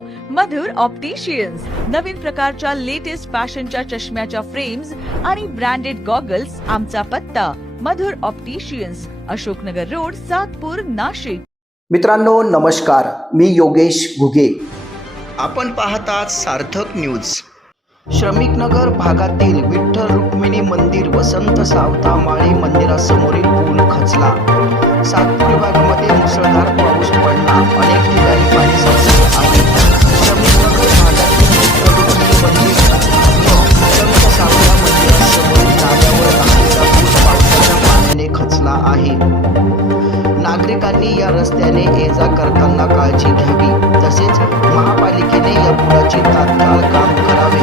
मधुर opticians नवीन प्रकारच्या latest फॅशनच्या चष्म्याच्या फ्रेम्स आणि ब्रँडेड गॉगल्स आमचा पत्ता. Madhur opticians Ashoknagar road Satpur Nashik. मित्रांनो नमस्कार. मी योगेश घुगे. आपण पाहतात सार्थक न्यूज श्रमिक नगर भागातील विठ्ठल रुक्मिणी मंदिर वसंत सावता माळी मंदिरासमोरील पूल खचला. सातपूर विभागामध्ये मुसळधार आहे. नागरिकांनी या रस्त्याने ये जा करताना काळजी घ्यावी. तसेच महापालिकेने या पुलाची तात्काळ काम करावे.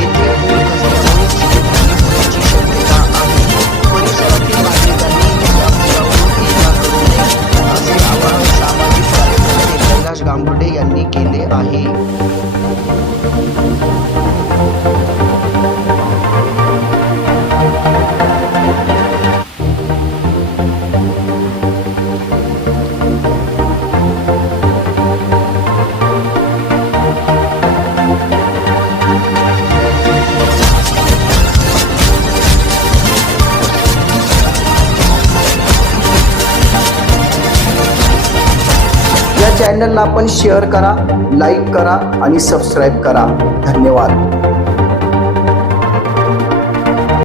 येथे पूल खचल्यामुळे जीवितहानी होण्याची शक्यता आहे. परिसरातील नागरिकांनी या पुलावरून ये जा करू नये असे आवाहन सामाजिक कार्यकर्ते कैलास गांगुडे यांनी केले आहे. चॅनलला आपण शेअर करा लाईक करा आणि सबस्क्राईब करा. धन्यवाद.